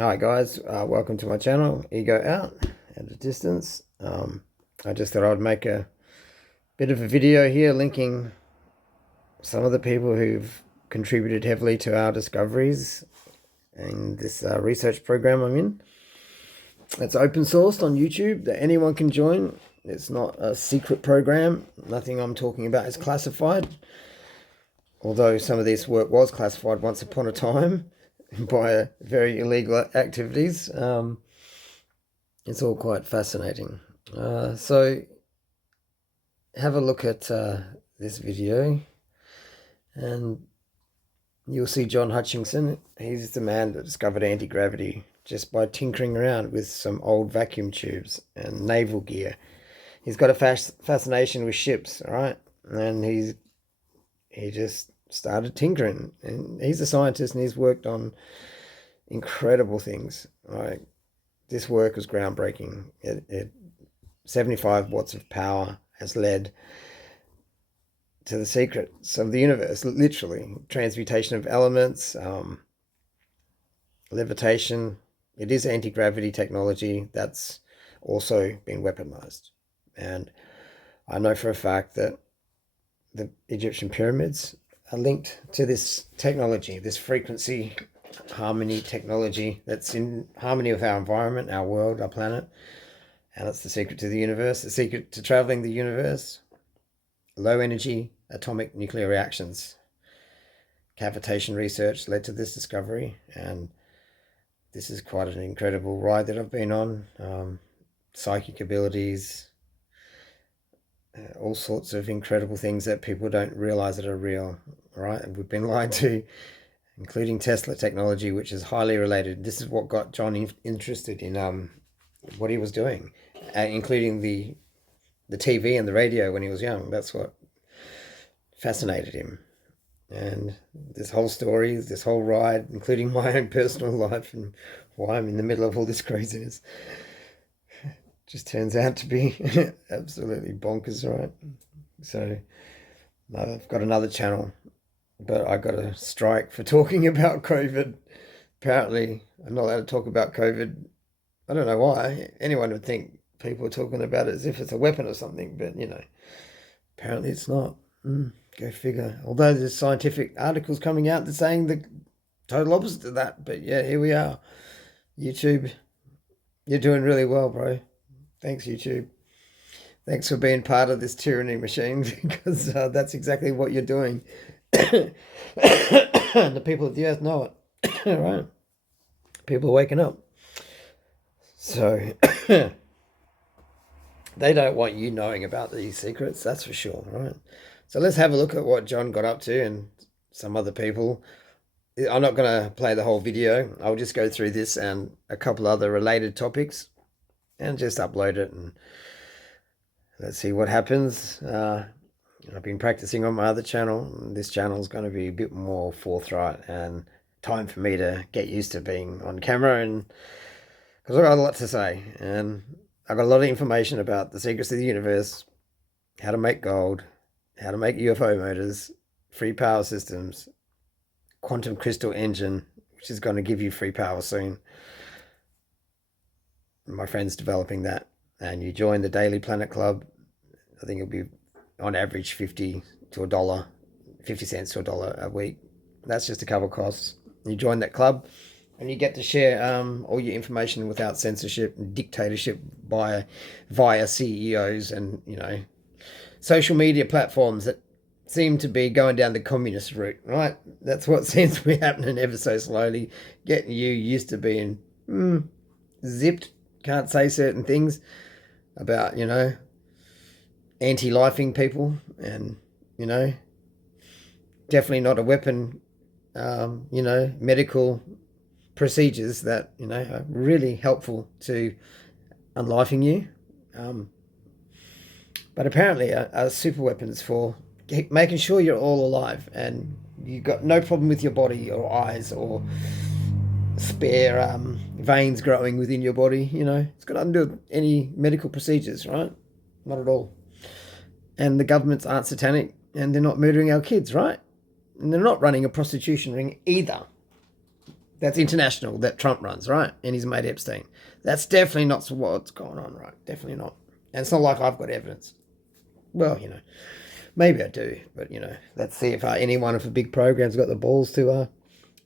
Hi guys, welcome to my channel, Ego Out at a Distance. I just thought I'd make a bit of a video here linking some of the people who've contributed heavily to our discoveries in this research program I'm in. It's open sourced on YouTube that anyone can join. It's not a secret program. Nothing I'm talking about is classified, although some of this work was classified once upon a time by very illegal activities. It's all quite fascinating. So have a look at this video and you'll see John Hutchinson. He's the man that discovered anti-gravity just by tinkering around with some old vacuum tubes and naval gear. He's got a fascination with ships, all right? And he just started tinkering. And he's a scientist and he's worked on incredible things. Like, this work was groundbreaking. 75 watts of power has led to the secrets of the universe, literally. Transmutation of elements, levitation. It is anti-gravity technology that's also been weaponized. And I know for a fact that the Egyptian pyramids are linked to this technology, this frequency harmony technology that's in harmony with our environment, our world, our planet. And it's the secret to the universe, the secret to traveling the universe. Low energy atomic nuclear reactions. Cavitation research led to this discovery, and this is quite an incredible ride that I've been on. Psychic abilities, all sorts of incredible things that people don't realize that are real, right? And we've been lied to, including Tesla technology, which is highly related. This is what got John interested in what he was doing, including the TV and the radio when he was young. That's what fascinated him. And this whole story, this whole ride, including my own personal life and why I'm in the middle of all this craziness, just turns out to be absolutely bonkers, right? So I've got another channel, but I got a strike for talking about COVID. Apparently, I'm not allowed to talk about COVID. I don't know why. Anyone would think people are talking about it as if it's a weapon or something, but apparently it's not. Go figure. Although there's scientific articles coming out that saying the total opposite of that. But yeah, here we are. YouTube, you're doing really well, bro. Thanks, YouTube. Thanks for being part of this tyranny machine, because that's exactly what you're doing. And the people of the earth know it. Right? People are waking up. So they don't want you knowing about these secrets, that's for sure, right? So let's have a look at what John got up to and some other people. I'm not going to play the whole video. I'll just go through this and a couple other related topics and just upload it and let's see what happens. I've been practicing on my other channel. This channel is going to be a bit more forthright and time for me to get used to being on camera, and because I've got a lot to say and I've got a lot of information about the secrets of the universe, how to make gold, how to make UFO motors, free power systems, quantum crystal engine, which is going to give you free power soon. My friend's developing that, and you join the Daily Planet Club. I think it'll be on average 50 to $1, 50 cents to $1 a week. That's just to cover costs. You join that club and you get to share all your information without censorship and dictatorship via CEOs and social media platforms that seem to be going down the communist route, right? That's what seems to be happening ever so slowly, getting you used to being zipped, can't say certain things about, anti-lifing people, and, definitely not a weapon, medical procedures that, are really helpful to unlifing you. But apparently are super weapons for making sure you're all alive and you've got no problem with your body or eyes or spare veins growing within your body. It's got nothing to do with any medical procedures, right? Not at all. And the governments aren't satanic and they're not murdering our kids, right? And they're not running a prostitution ring either. That's international, that Trump runs, right? And his mate Epstein. That's definitely not what's going on, right? Definitely not. And it's not like I've got evidence. Well, maybe I do, but, let's see if any one of the big programs got the balls to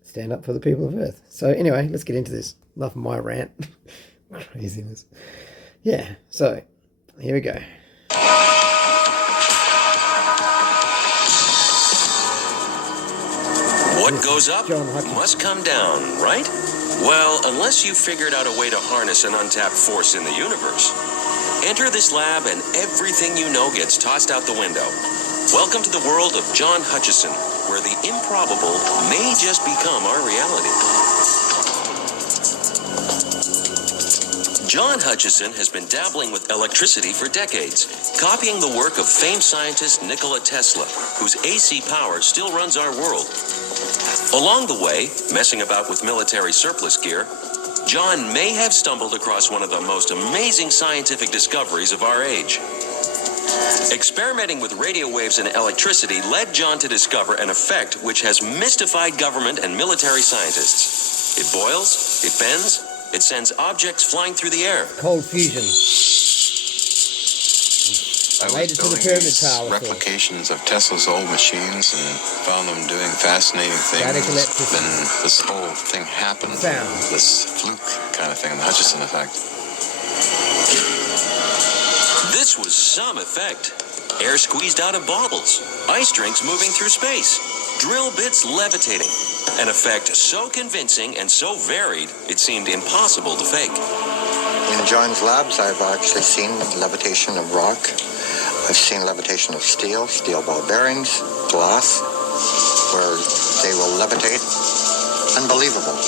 stand up for the people of Earth. So anyway, let's get into this. Enough of my rant. Craziness. Yeah, so here we go. What goes up must come down, right? Well, unless you've figured out a way to harness an untapped force in the universe. Enter this lab and everything you know gets tossed out the window. Welcome to the world of John Hutchison, where the improbable may just become our reality. John Hutchison has been dabbling with electricity for decades, copying the work of famed scientist Nikola Tesla, whose AC power still runs our world. Along the way, messing about with military surplus gear, John may have stumbled across one of the most amazing scientific discoveries of our age. Experimenting with radio waves and electricity led John to discover an effect which has mystified government and military scientists. It boils, it bends, it sends objects flying through the air. Cold fusion. I was building these replications of Tesla's old machines and found them doing fascinating things. Then this whole thing happened. This fluke kind of thing, the Hutchison effect. This was some effect. Air squeezed out of bottles, ice drinks moving through space, drill bits levitating. An effect so convincing and so varied, it seemed impossible to fake. In John's labs, I've actually seen levitation of rock. I've seen levitation of steel ball bearings, glass, where they will levitate. Unbelievable.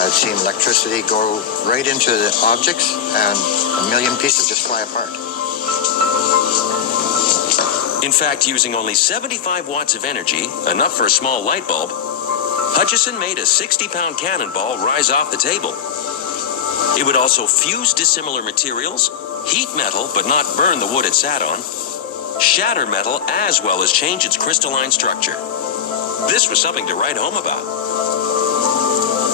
I've seen electricity go right into the objects and a million pieces just fly apart. In fact, using only 75 watts of energy, enough for a small light bulb, Hutchison made a 60-pound cannonball rise off the table. It would also fuse dissimilar materials, heat metal but not burn the wood it sat on, shatter metal as well as change its crystalline structure. This was something to write home about.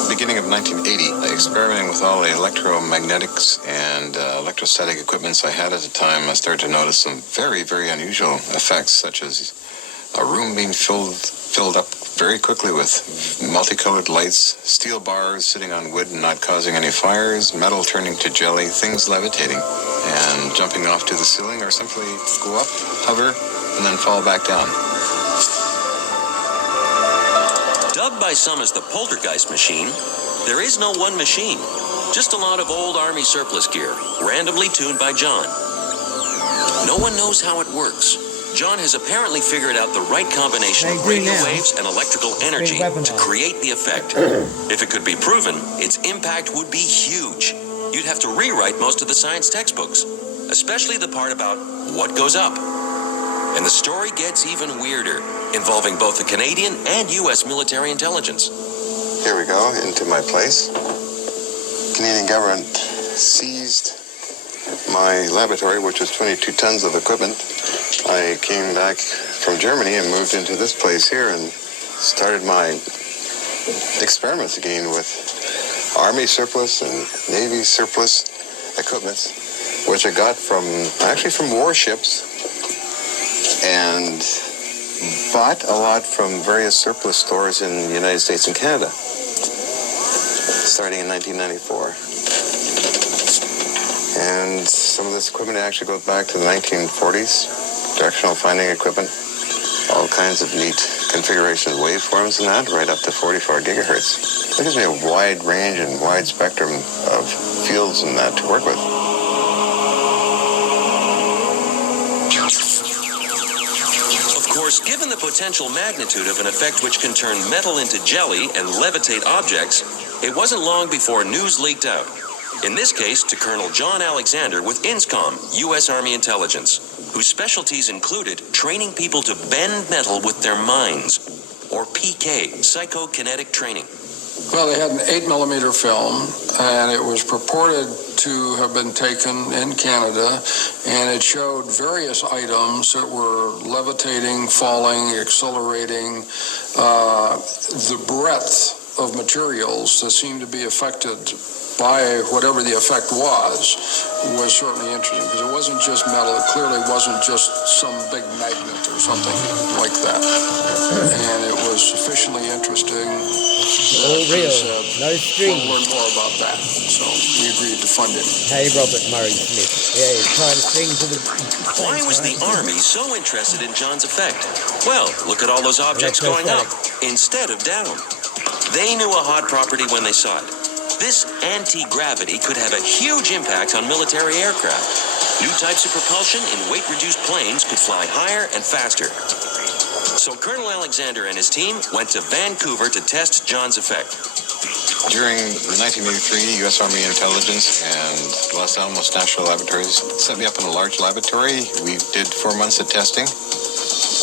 Beginning of 1980, experimenting with all the electromagnetics and electrostatic equipments I had at the time, I started to notice some very, very unusual effects, such as a room being filled up very quickly with multicolored lights, steel bars sitting on wood and not causing any fires, metal turning to jelly, things levitating and jumping off to the ceiling, or simply go up, hover, and then fall back down. Dubbed by some as the poltergeist machine, there is no one machine, just a lot of old Army surplus gear, randomly tuned by John. No one knows how it works. John has apparently figured out the right combination of radio waves and electrical energy to create the effect. If it could be proven, its impact would be huge. You'd have to rewrite most of the science textbooks, especially the part about what goes up. And the story gets even weirder, involving both the Canadian and U.S. military intelligence. Here we go, into my place. Canadian government seized my laboratory, which was 22 tons of equipment. I came back from Germany and moved into this place here and started my experiments again with Army surplus and Navy surplus equipment, which I got from warships, and bought a lot from various surplus stores in the United States and Canada, starting in 1994. And some of this equipment actually goes back to the 1940s. Directional finding equipment, all kinds of neat configuration waveforms and that, right up to 44 gigahertz. It gives me a wide range and wide spectrum of fields and that to work with. Of course, given the potential magnitude of an effect which can turn metal into jelly and levitate objects, it wasn't long before news leaked out. In this case, to Colonel John Alexander with INSCOM, U.S. Army Intelligence, whose specialties included training people to bend metal with their minds, or PK, psychokinetic training. Well, they had an 8mm film, and it was purported to have been taken in Canada, and it showed various items that were levitating, falling, accelerating. The breadth of materials that seemed to be affected by whatever the effect was certainly interesting, because it wasn't just metal. It clearly wasn't just some big magnet or something like that. And it was sufficiently interesting All real, no strings. We'll learn more about that. So we agreed to fund him. Hey, Robert Murray Smith. Yeah, he's trying to string to the... Why was the Army so interested in John's effect? Well, look at all those objects going up instead of down. They knew a hot property when they saw it. This anti-gravity could have a huge impact on military aircraft. New types of propulsion in weight-reduced planes could fly higher and faster. So Colonel Alexander and his team went to Vancouver to test John's effect. During 1983, U.S. Army Intelligence and Los Alamos National Laboratories set me up in a large laboratory. We did 4 months of testing.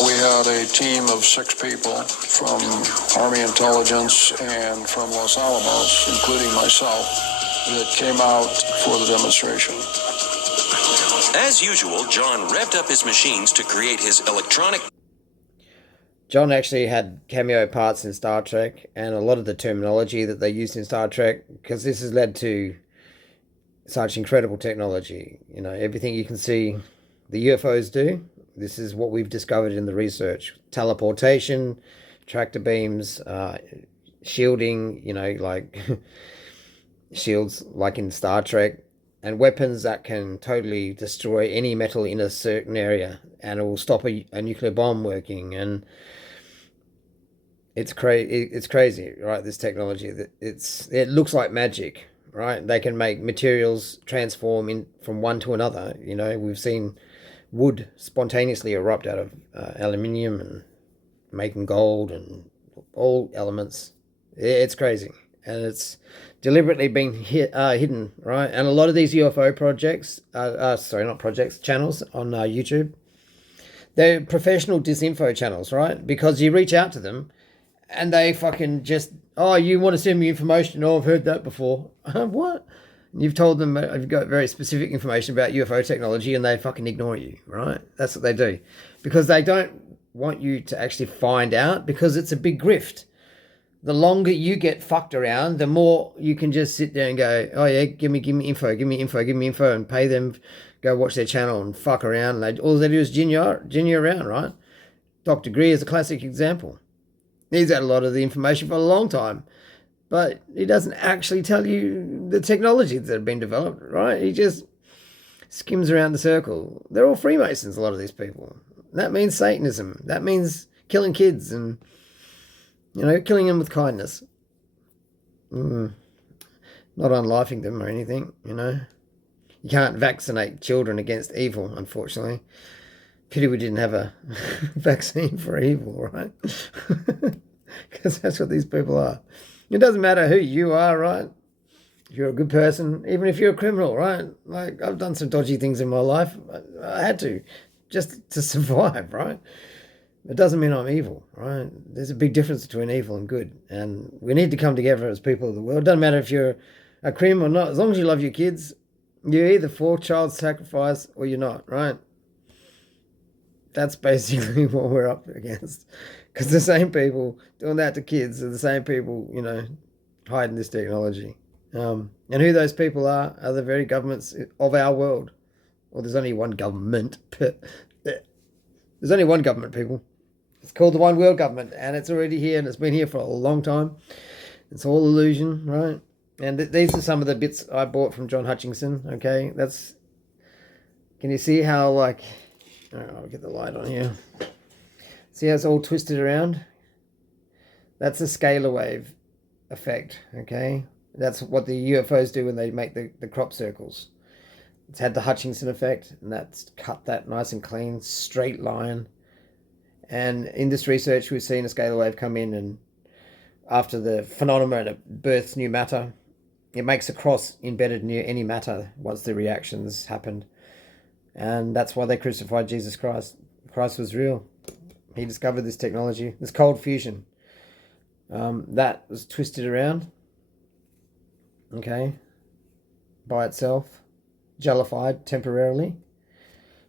We had a team of 6 people from Army Intelligence and from Los Alamos, including myself, that came out for the demonstration. As usual, John revved up his machines to create his electronic... John actually had cameo parts in Star Trek, and a lot of the terminology that they used in Star Trek, because this has led to such incredible technology. You know, everything you can see the UFOs do, this is what we've discovered in the research. Teleportation, tractor beams, shielding, you know, like shields like in Star Trek, and weapons that can totally destroy any metal in a certain area, and it will stop a nuclear bomb working. And it's crazy, right? This technology, it looks like magic, right? They can make materials transform in from one to another. You know, we've seen wood spontaneously erupt out of aluminium and making gold and all elements. It's crazy, and it's deliberately being hidden, right? And a lot of these UFO projects, channels on YouTube, they're professional disinfo channels, right? Because you reach out to them and they fucking just, oh, you want to send me information? Oh, I've heard that before. What? You've told them you've got very specific information about UFO technology, and they fucking ignore you, right? That's what they do. Because they don't want you to actually find out, because it's a big grift. The longer you get fucked around, the more you can just sit there and go, oh yeah, give me info, and pay them, go watch their channel and fuck around. And all they do is gin you around, right? Dr. Greer is a classic example. He's had a lot of the information for a long time, but he doesn't actually tell you the technologies that have been developed, right? He just skims around the circle. They're all Freemasons, a lot of these people. That means Satanism. That means killing kids and, you know, killing them with kindness. Not unlifing them or anything, you know. You can't vaccinate children against evil, unfortunately. Pity we didn't have a vaccine for evil, right? Because that's what these people are. It doesn't matter who you are, right? If you're a good person, even if you're a criminal, right? Like, I've done some dodgy things in my life. I had to, just to survive, right? It doesn't mean I'm evil, right? There's a big difference between evil and good. And we need to come together as people of the world. It doesn't matter if you're a criminal or not. As long as you love your kids, you're either for child sacrifice or you're not, right? That's basically what we're up against. Because the same people doing that to kids are the same people, you know, hiding this technology. And who those people are the very governments of our world. Well, there's only one government. There's only one government, people. It's called the One World Government, and it's already here, and it's been here for a long time. It's all illusion, right? And these are some of the bits I bought from John Hutchinson, okay? Can you see how, like... I'll get the light on here. See how it's all twisted around? That's a scalar wave effect, okay? That's what the UFOs do when they make the crop circles. It's had the Hutchinson effect, and that's cut that nice and clean, straight line. And in this research, we've seen a scalar wave come in, and after the phenomenon it births new matter, it makes a cross embedded near any matter once the reactions happened. And that's why they crucified Jesus Christ. Christ was real. He discovered this technology, this cold fusion. That was twisted around, okay, by itself, jellified temporarily.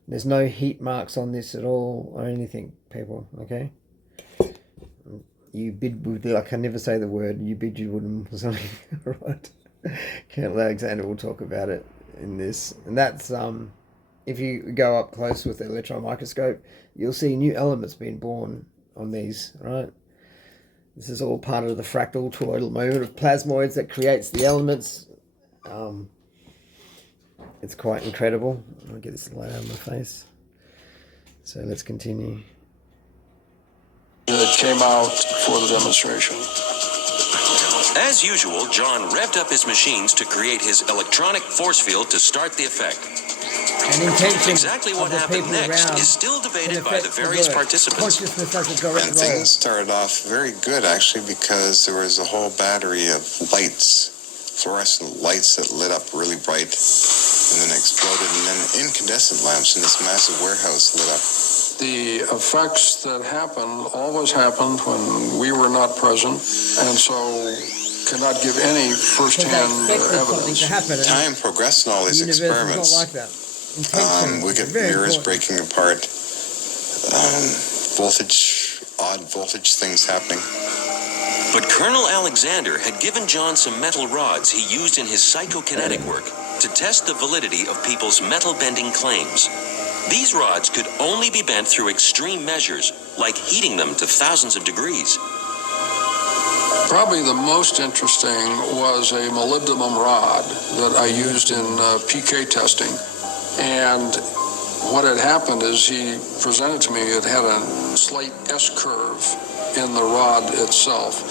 There's no heat marks on this at all or anything, people, okay? I can never say the word ubiquitous or something, right? Colonel Alexander will talk about it in this. And that's, if you go up close with the electron microscope, you'll see new elements being born on these, right? This is all part of the fractal toroidal movement of plasmoids that creates the elements. It's quite incredible. I'll get this light out of my face. So let's continue. That came out for the demonstration. As usual, John revved up his machines to create his electronic force field to start the effect. And intention Exactly what of the happened people next around is still debated can by the affect various work. participants. Consciousness has a direct And role. things started off very good, actually, because there was a whole battery of lights, fluorescent lights that lit up really bright and then exploded, and then incandescent lamps in this massive warehouse lit up. The effects that happened always happened when we were not present, and so cannot give any first-hand evidence. Time progressed in all these experiments. Not like that. Intention We is get very mirrors important. breaking apart, odd voltage things happening. But Colonel Alexander had given John some metal rods he used in his psychokinetic work to test the validity of people's metal-bending claims. These rods could only be bent through extreme measures, like heating them to thousands of degrees. Probably the most interesting was a molybdenum rod that I used in PK testing. And what had happened is he presented to me, it had a slight S-curve in the rod itself.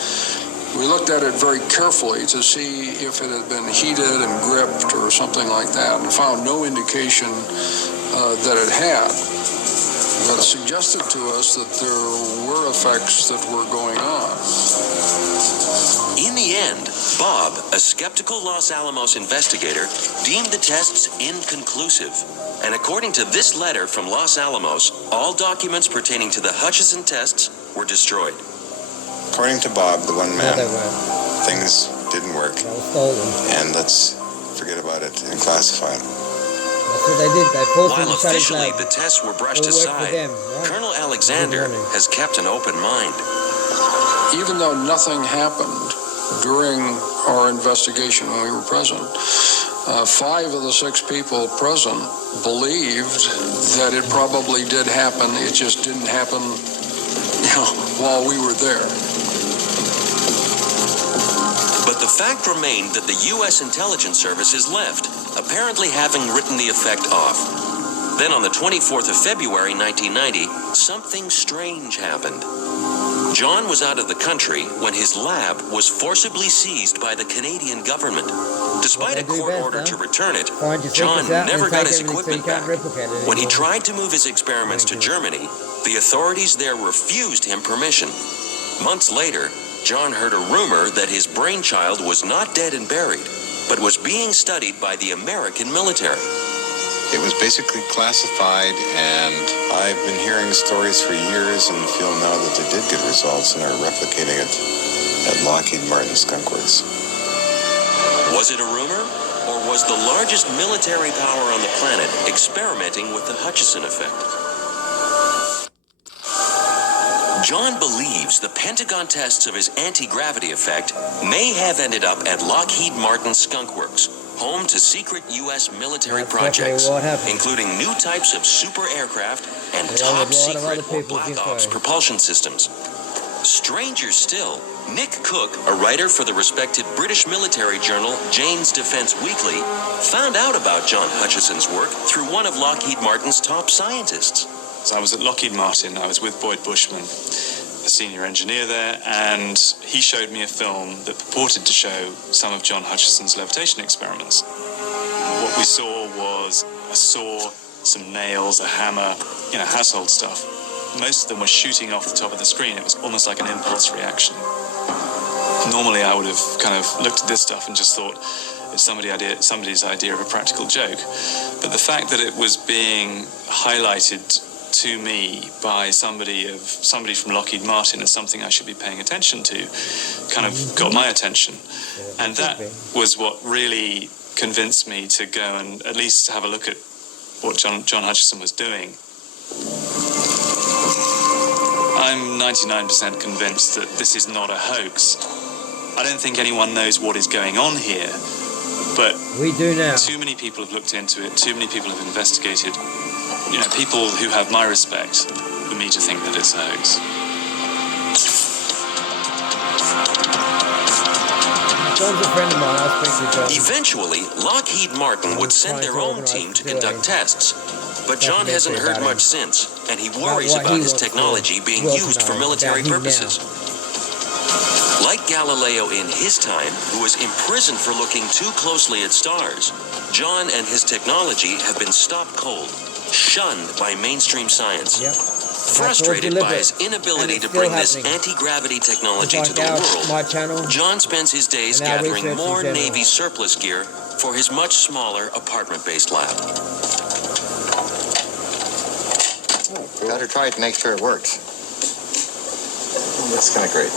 We looked at it very carefully to see if it had been heated and gripped or something like that, and found no indication that it had. But it suggested to us that there were effects that were going on. In the end, Bob, a skeptical Los Alamos investigator, deemed the tests inconclusive. And according to this letter from Los Alamos, all documents pertaining to the Hutchison tests were destroyed. According to Bob, the one man, they were. things didn't work. They were stolen. And let's forget about it and classify them. That's what they did. They forced While them to shut his officially lab. the tests were brushed All work for aside, them, right? Colonel Alexander Good morning. has kept an open mind. Even though nothing happened during our investigation when we were present, 5 of the 6 people present believed that it probably did happen. It just didn't happen, while we were there. But the fact remained that the U.S. intelligence services left, apparently having written the effect off. Then on the 24th of February 1990, something strange happened. John was out of the country when his lab was forcibly seized by the Canadian government. Despite a court order to return it, John never got his equipment back. When he tried to move his experiments to Germany, the authorities there refused him permission. Months later, John heard a rumor that his brainchild was not dead and buried, but was being studied by the American military. It was basically classified, and I've been hearing stories for years and feel now that they did get results and are replicating it at Lockheed Martin Skunk Works. Was it a rumor, or was the largest military power on the planet experimenting with the Hutchison effect? John believes the Pentagon tests of his anti-gravity effect may have ended up at Lockheed Martin Skunk Works, home to secret U.S. military projects, including new types of super aircraft and top secret or black ops propulsion systems. Stranger still, Nick Cook, a writer for the respected British military journal Jane's Defense Weekly, found out about John Hutchison's work through one of Lockheed Martin's top scientists. So I was at Lockheed Martin. I was with Boyd Bushman, a senior engineer there, and he showed me a film that purported to show some of John Hutchison's levitation experiments. What we saw was a saw, some nails, a hammer, household stuff. Most of them were shooting off the top of the screen. It was almost like an impulse reaction. Normally I would have kind of looked at this stuff and just thought it's somebody's idea of a practical joke. But the fact that it was being highlighted to me by somebody from Lockheed Martin as something I should be paying attention to kind of got my attention. And that was what really convinced me to go and at least have a look at what John Hutchison was doing. I'm 99% convinced that this is not a hoax. I don't think anyone knows what is going on here, but We do now. too many people have looked into it, too many people have investigated. You know, people who have my respect for me to think that it's a hoax. John's a friend of mine. I'll speak to John. Eventually, Lockheed Martin would send their own team to conduct tests. But John hasn't heard much since, and he worries about his technology being used for military purposes. Like Galileo in his time, who was imprisoned for looking too closely at stars, John and his technology have been stopped cold, shunned by mainstream science. Yep. Frustrated by his inability to bring this anti-gravity technology to the world, John spends his days gathering more Navy surplus gear for his much smaller apartment-based lab. Better try it to make sure it works. Looks kind of great.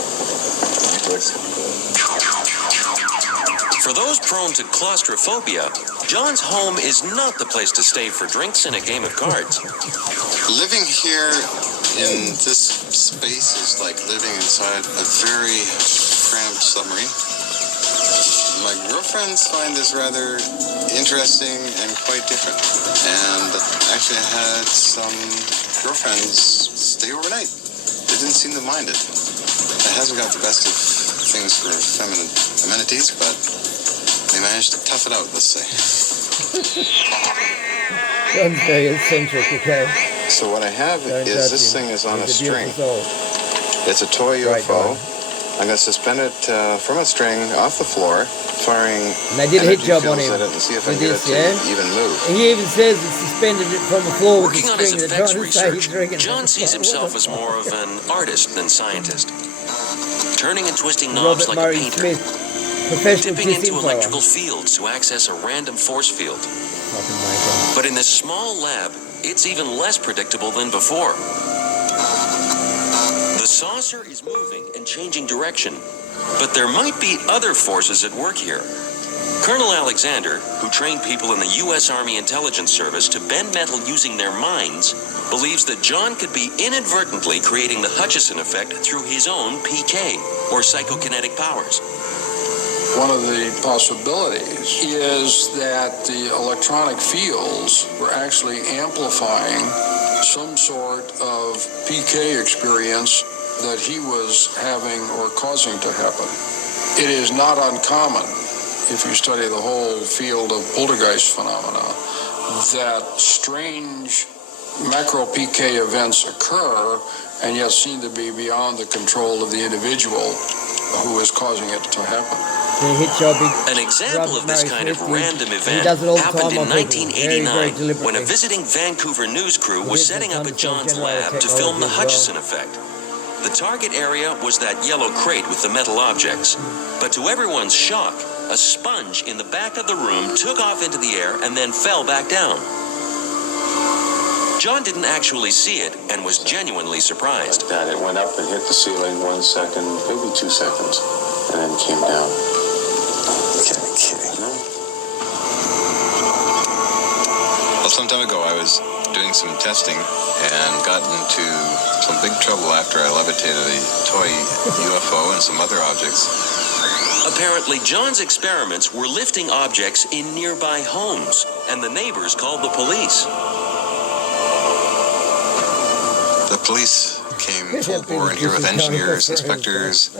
For those prone to claustrophobia, John's home is not the place to stay for drinks and a game of cards. Living here in this space is like living inside a very cramped submarine. My girlfriends find this rather interesting and quite different. And actually I had some girlfriends stay overnight. They didn't seem to mind it. It hasn't got the best of things for feminine amenities, but they managed to tough it out, let's say. John's very eccentric, okay? So what I have Don't is touch this him. thing is on He's a string. beautiful soul. It's a toy Right, UFO. guy. I'm going to suspend it from a string off the floor, firing And they did a hit energy job on fields him at it and see if I with can get this, it yeah? to even move. He even says it's suspended it from the floor with Working the on his string. They're effects trying to say he's research, drinking. John sees himself as more of an artist than scientist. Turning and twisting Robert knobs like a Murray painter. Smith, professional Dipping into disinfoer. electrical fields to access a random force field. Fucking maker. But in this small lab, it's even less predictable than before. The saucer is moving and changing direction, but there might be other forces at work here. Colonel Alexander, who trained people in the U.S. Army Intelligence Service to bend metal using their minds, believes that John could be inadvertently creating the Hutchison effect through his own PK, or psychokinetic powers. One of the possibilities is that the electronic fields were actually amplifying some sort of PK experience that he was having or causing to happen. It is not uncommon, if you study the whole field of poltergeist phenomena, that strange macro PK events occur and yet seem to be beyond the control of the individual who is causing it to happen. An example of this kind of random event happened in 1989 when a visiting Vancouver news crew was setting up at John's lab to film the Hutchison effect. The target area was that yellow crate with the metal objects. But to everyone's shock, a sponge in the back of the room took off into the air and then fell back down. John didn't actually see it and was genuinely surprised. That it went up and hit the ceiling 1 second, maybe 2 seconds, and then came down. You can't be kidding. No. Well, some time ago I was doing some testing and got into some big trouble after I levitated a toy UFO and some other objects. Apparently, John's experiments were lifting objects in nearby homes, and the neighbors called the police. The police came full bore in here with engineers, inspectors.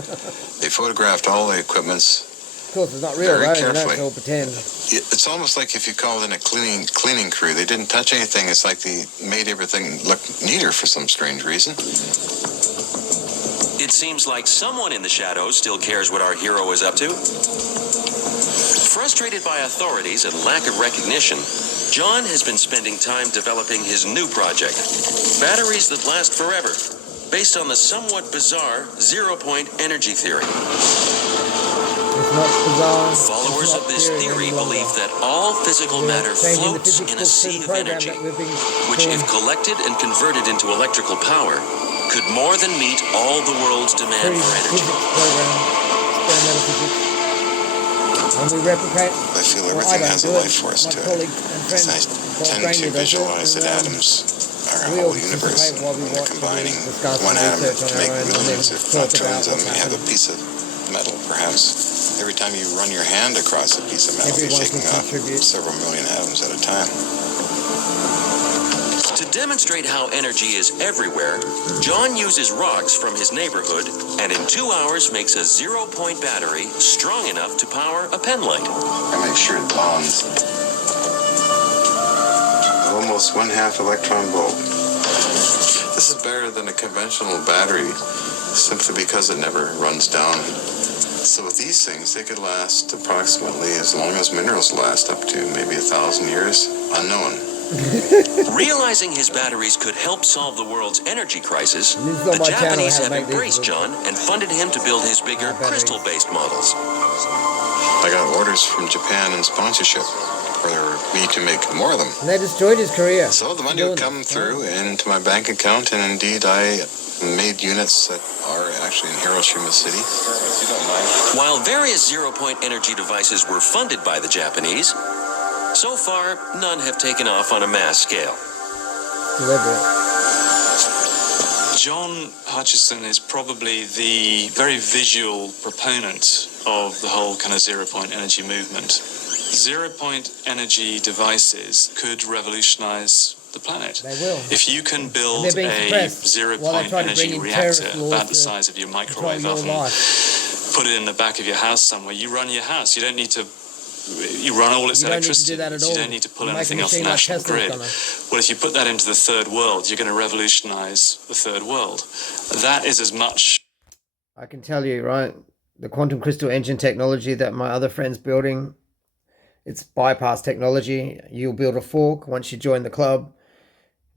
They photographed all the equipments. Of course, it's not real, Very right? carefully. It's all pretend. It's almost like if you called in a cleaning crew. They didn't touch anything. It's like they made everything look neater for some strange reason. It seems like someone in the shadows still cares what our hero is up to. Frustrated by authorities and lack of recognition, John has been spending time developing his new project, batteries that last forever, based on the somewhat bizarre zero-point energy theory. It's not bizarre. Followers of this theory believe that all physical matter floats in a sea of energy, which, if collected and converted into electrical power, could more than meet all the world's demand for energy. And we replicate. I feel Well, everything I don't has do a it. life force My to colleague it. and friend I Paul tend Brainley to does it, visualize that and, atoms we all whole universe. participate while we When they're watch and we combining discuss one and atom research to on make our own, and then millions, if talk not about trillions, and what's we have a happening. piece of metal, perhaps. Every time you run your hand across a piece of metal, you're Everyone shaking can off contribute. several million atoms at a time. To demonstrate how energy is everywhere, John uses rocks from his neighborhood and in 2 hours makes a 0-point battery strong enough to power a pen light. I make sure it bonds. Almost 1/2 electron volt. This is better than a conventional battery simply because it never runs down. So with these things, they could last approximately as long as minerals last, up to maybe 1,000 years, unknown. Realizing his batteries could help solve the world's energy crisis, This is on the my channel, Japanese how to have make these embraced little John and funded him to build his bigger batteries. crystal-based models. I got orders from Japan and sponsorship, where we can make more of them. And they destroyed his career. So the money would come through into my bank account, and indeed I made units that are actually in Hiroshima City. If you don't mind. While various 0-point energy devices were funded by the Japanese, so far none have taken off on a mass scale. Deliberate. John Hutchison is probably the very visual proponent of the whole kind of 0-point energy movement. 0-point energy devices could revolutionize the planet. They will. If you can build they're being a suppressed while they 0-point try to energy bring in reactor terrorist laws about the to size of your control microwave your oven, life. put it in the back of your house somewhere, you run your house. You don't need to. You run all its You don't need to electricity. do that at You all. don't need to pull You make a anything off the machine like national Tesla's grid. gonna. Well, if you put that into the third world, you're going to revolutionize the third world. That is as much. I can tell you, right, the quantum crystal engine technology that my other friend's building, it's bypass technology. You'll build a fork once you join the club,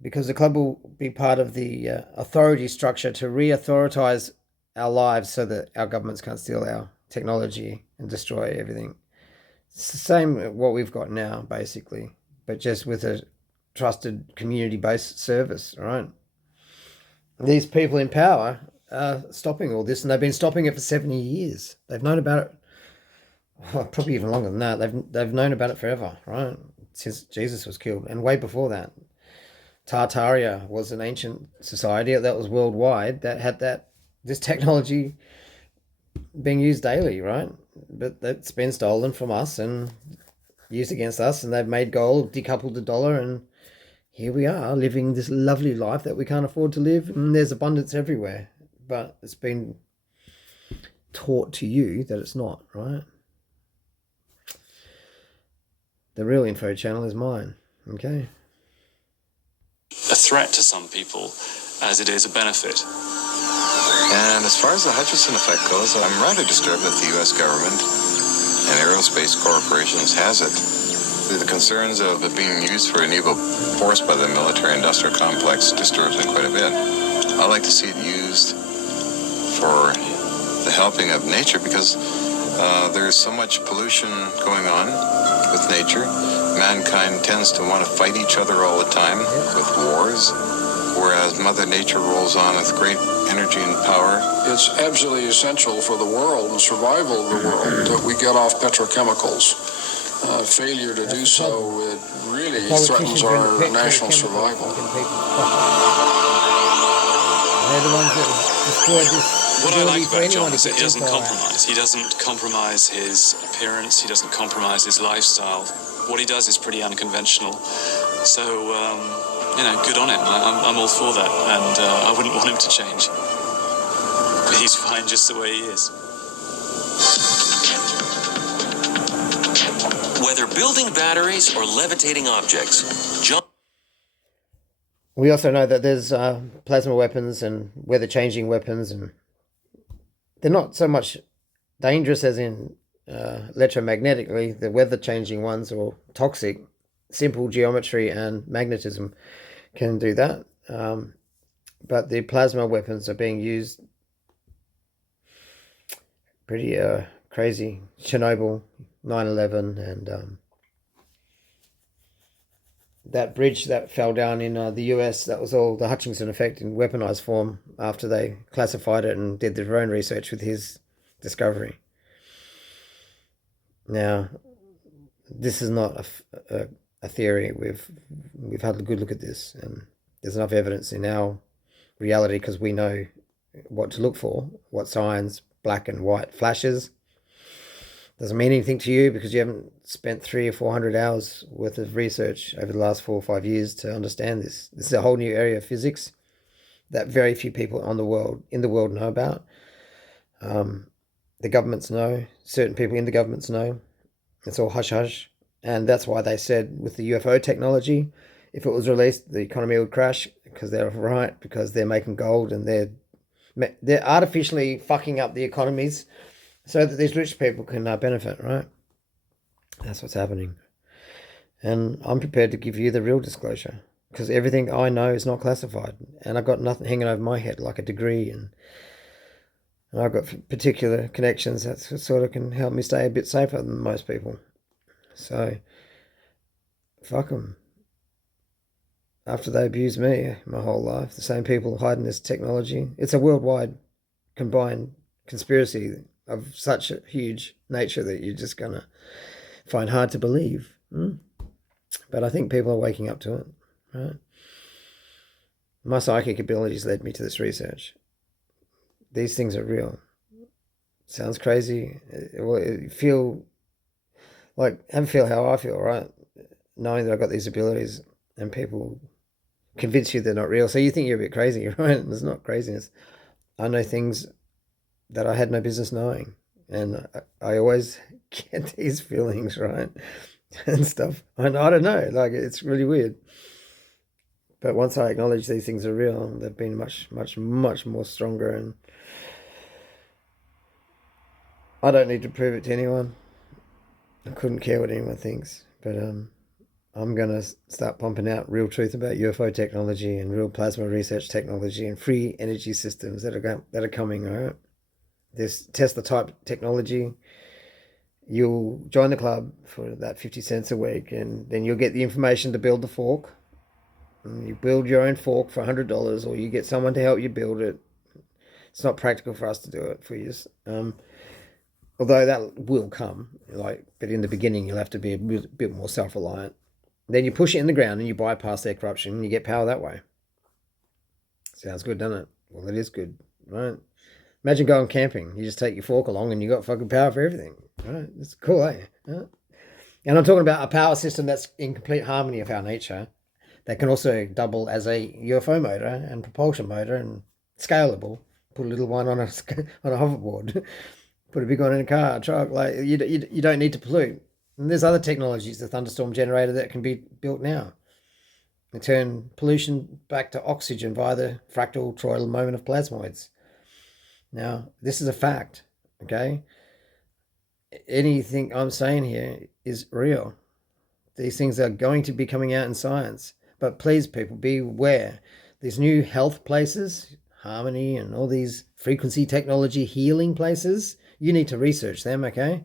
because the club will be part of the authority structure to re-authoritize our lives so that our governments can't steal our technology and destroy everything. It's the same what we've got now, basically, but just with a trusted community-based service, right? These people in power are stopping all this, and they've been stopping it for 70 years. They've known about it, well, probably even longer than that. They've known about it forever, right? Since Jesus was killed, and way before that. Tartaria was an ancient society that was worldwide that had this technology being used daily, right? But that's been stolen from us and used against us, and they've made gold, decoupled the dollar, and here we are living this lovely life that we can't afford to live, and there's abundance everywhere, but it's been taught to you that it's not, right? The real info channel is mine, okay? A threat to some people as it is a benefit. And as far as the Hutchison effect goes, I'm rather disturbed that the U.S. government and aerospace corporations has it. The concerns of it being used for an evil force by the military-industrial complex disturbs me quite a bit. I like to see it used for the helping of nature, because there's so much pollution going on with nature. Mankind tends to want to fight each other all the time with wars, whereas Mother Nature rolls on with great energy and power. It's absolutely essential for the world and survival of the world that we get off petrochemicals. Failure to do so, it really threatens our national survival. They're the ones that destroyed this. What I like about John is that he doesn't compromise. He doesn't compromise his appearance. He doesn't compromise his lifestyle. What he does is pretty unconventional. So, good on him. I'm all for that, and I wouldn't want him to change. He's fine just the way he is. Whether building batteries or levitating objects, John... We also know that there's plasma weapons and weather-changing weapons, and they're not so much dangerous as in electromagnetically. The weather-changing ones, or toxic. Simple geometry and magnetism can do that. But the plasma weapons are being used pretty crazy. Chernobyl, 9/11, and that bridge that fell down in the US, that was all the Hutchinson effect in weaponized form after they classified it and did their own research with his discovery. Now, this is not a theory. We've had a good look at this, and there's enough evidence in our reality because we know what to look for, what signs, black and white flashes. Doesn't mean anything to you because you haven't spent 300 or 400 hours worth of research over the last 4 or 5 years to understand this. This is a whole new area of physics that very few people in the world know about. The governments know, certain people in the governments know. It's all hush hush. And that's why they said with the UFO technology, if it was released, the economy would crash because they're right, because they're making gold and they're artificially fucking up the economies so that these rich people can benefit, right? That's what's happening. And I'm prepared to give you the real disclosure because everything I know is not classified. And I've got nothing hanging over my head like a degree. And I've got particular connections that sort of can help me stay a bit safer than most people. So, fuck them. After they abused me my whole life, the same people hiding this technology. It's a worldwide combined conspiracy of such a huge nature that you're just going to find hard to believe. But I think people are waking up to it, right? My psychic abilities led me to this research. These things are real. Sounds crazy. Have a feel how I feel, right? Knowing that I've got these abilities and people convince you they're not real. So you think you're a bit crazy, right? It's not craziness. I know things that I had no business knowing. And I always get these feelings, right? And stuff. And I don't know, like it's really weird. But once I acknowledge these things are real, they've been much, much, much more stronger. And I don't need to prove it to anyone. I couldn't care what anyone thinks. But I'm going to start pumping out real truth about UFO technology and real plasma research technology and free energy systems that are coming, all right? This Tesla type technology, you'll join the club for that 50 cents a week and then you'll get the information to build the fork. And you build your own fork for $100 or you get someone to help you build it. It's not practical for us to do it for you. Although that will come, but in the beginning you'll have to be a bit more self-reliant. Then you push it in the ground and you bypass their corruption and you get power that way. Sounds good, doesn't it? Well, it is good, right? Imagine going camping. You just take your fork along and you got fucking power for everything, right? It's cool, eh? Right? And I'm talking about a power system that's in complete harmony with our nature that can also double as a UFO motor and propulsion motor and scalable. Put a little one on a hoverboard. Put a big one in a car, truck. Like you don't need to pollute. And there's other technologies, the thunderstorm generator that can be built now. They turn pollution back to oxygen via the fractal toroidal moment of plasmoids. Now, this is a fact, okay? Anything I'm saying here is real. These things are going to be coming out in science. But please, people, beware. These new health places, Harmony and all these frequency technology healing places, you need to research them, okay?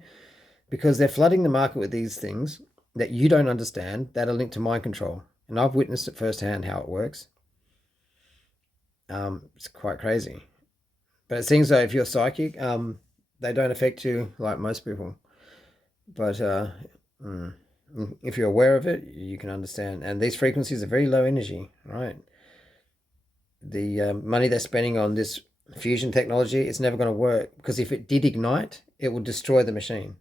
Because they're flooding the market with these things that you don't understand that are linked to mind control. And I've witnessed it firsthand how it works. It's quite crazy. But it seems though if you're psychic, they don't affect you like most people. But if you're aware of it, you can understand. And these frequencies are very low energy, right? The money they're spending on this fusion technology, it's never going to work. Because if it did ignite, it would destroy the machine.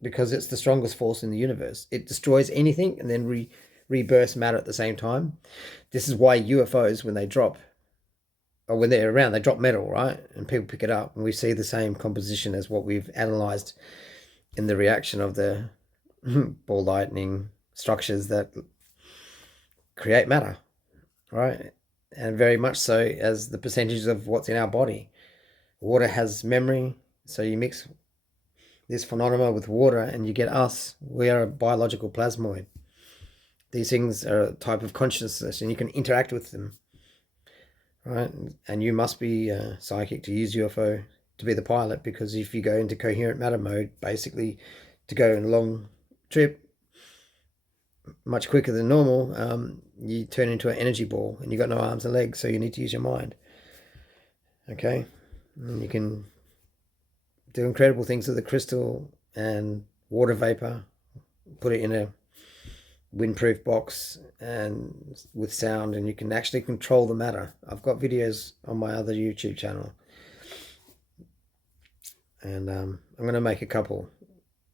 Because it's the strongest force in the universe. It destroys anything and then rebirths matter at the same time. This is why UFOs, when they drop, or when they're around, they drop metal, right? And people pick it up. And we see the same composition as what we've analyzed in the reaction of the ball lightning structures that create matter, right? And very much so as the percentages of what's in our body. Water has memory, so you mix this phenomena with water and you get us. We are a biological plasmoid. These things are a type of consciousness and you can interact with them, right? And you must be psychic to use UFO to be the pilot, because if you go into coherent matter mode, basically to go in a long trip much quicker than normal, you turn into an energy ball and you've got no arms and legs, so you need to use your mind, okay? And you can do incredible things with the crystal and water vapor, put it in a windproof box and with sound, and you can actually control the matter. I've got videos on my other YouTube channel, and I'm going to make a couple.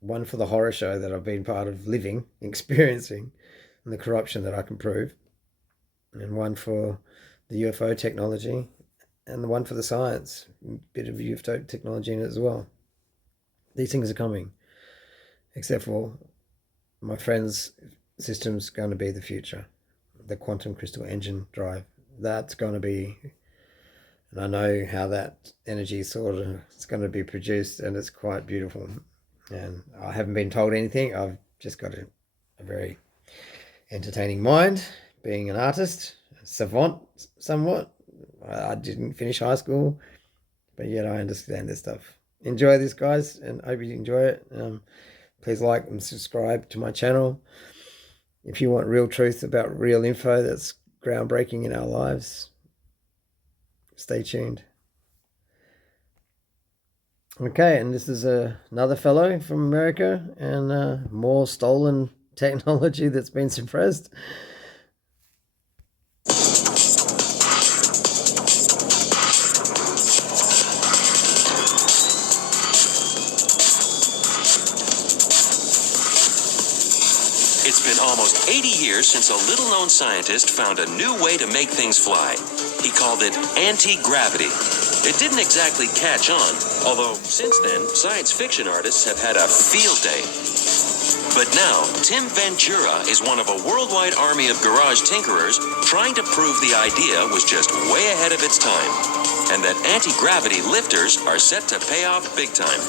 One for the horror show that I've been part of living, experiencing, and the corruption that I can prove, and one for the UFO technology, and the one for the science, a bit of UFO technology in it as well. These things are coming, except for my friend's system's going to be the future. The quantum crystal engine drive, that's going to be, and I know how that energy sort of is going to be produced, and it's quite beautiful. And I haven't been told anything. I've just got a very entertaining mind, being an artist, a savant somewhat. I didn't finish high school, but yet I understand this stuff. Enjoy this, guys, and hope you enjoy it. Please like and subscribe to my channel. If you want real truth about real info that's groundbreaking in our lives, stay tuned. Okay, and this is another fellow from America, and more stolen technology that's been suppressed. It's been almost 80 years since a little-known scientist found a new way to make things fly. He called it anti-gravity. It didn't exactly catch on, although since then, science fiction artists have had a field day. But now, Tim Ventura is one of a worldwide army of garage tinkerers trying to prove the idea was just way ahead of its time, and that anti-gravity lifters are set to pay off big time.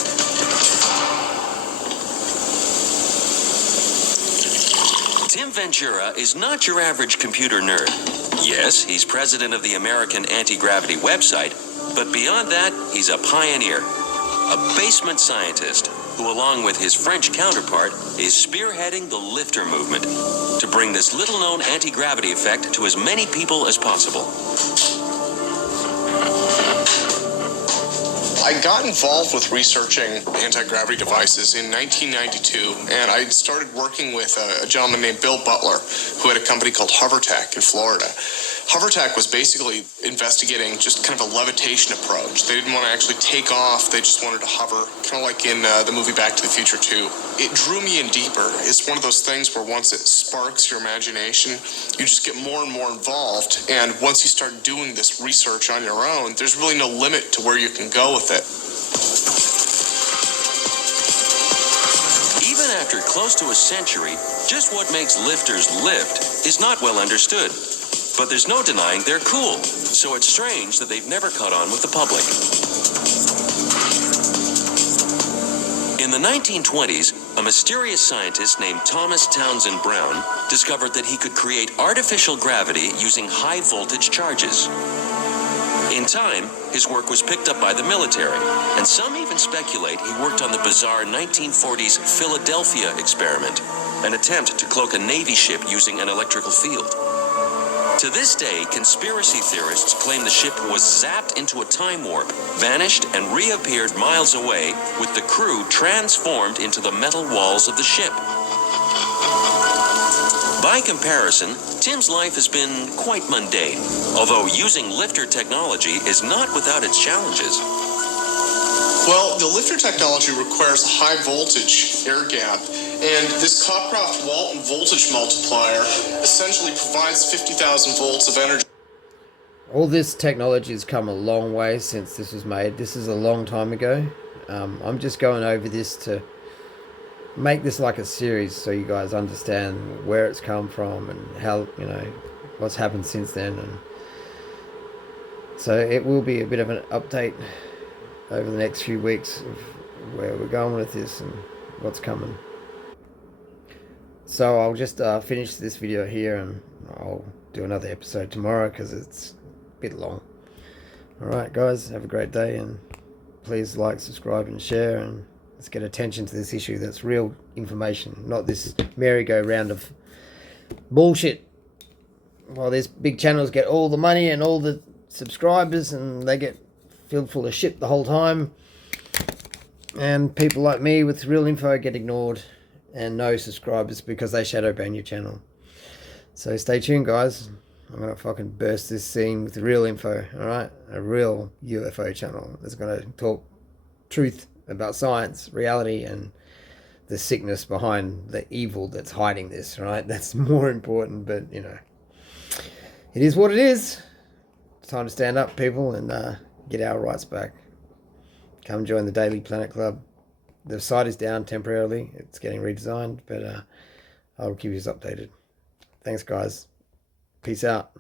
Tim Ventura is not your average computer nerd. Yes, he's president of the American Anti-Gravity website, but beyond that, he's a pioneer, a basement scientist who, along with his French counterpart, is spearheading the lifter movement to bring this little-known anti-gravity effect to as many people as possible. I got involved with researching anti-gravity devices in 1992, and I started working with a gentleman named Bill Butler, who had a company called Hovertech in Florida. Hovertech was basically investigating just kind of a levitation approach. They didn't want to actually take off, they just wanted to hover, kind of like in the movie Back to the Future 2. It drew me in deeper. It's one of those things where once it sparks your imagination, you just get more and more involved, and once you start doing this research on your own, there's really no limit to where you can go with it. Even after close to a century, just what makes lifters lift is not well understood. But there's no denying they're cool, so it's strange that they've never caught on with the public. In the 1920s, a mysterious scientist named Thomas Townsend Brown discovered that he could create artificial gravity using high-voltage charges. In time, his work was picked up by the military, and some even speculate he worked on the bizarre 1940s Philadelphia experiment, an attempt to cloak a Navy ship using an electrical field. To this day, conspiracy theorists claim the ship was zapped into a time warp, vanished, and reappeared miles away, with the crew transformed into the metal walls of the ship. By comparison, Tim's life has been quite mundane, although using lifter technology is not without its challenges. Well, the lifter technology requires a high voltage air gap, and this Cockcroft-Walton voltage multiplier essentially provides 50,000 volts of energy. All this technology has come a long way since this was made. This is a long time ago. I'm just going over this to make this like a series so you guys understand where it's come from and how, what's happened since then. And so it will be a bit of an update over the next few weeks of where we're going with this and what's coming. So I'll just finish this video here, and I'll do another episode tomorrow because it's a bit long. Alright guys, have a great day, and please like, subscribe and share, and let's get attention to this issue that's real information, not this merry-go-round of bullshit. While these big channels get all the money and all the subscribers, and they get filled full of shit the whole time, and people like me with real info get ignored and no subscribers because they shadow ban your channel. So stay tuned, guys. I'm going to fucking burst this scene with real info, alright? A real UFO channel that's going to talk truth about science, reality, and the sickness behind the evil that's hiding this, right? That's more important, but, you know, it is what it is. It's time to stand up, people, and get our rights back. Come join the Daily Planet Club. The site is down temporarily. It's getting redesigned, but I'll keep you updated. Thanks, guys. Peace out.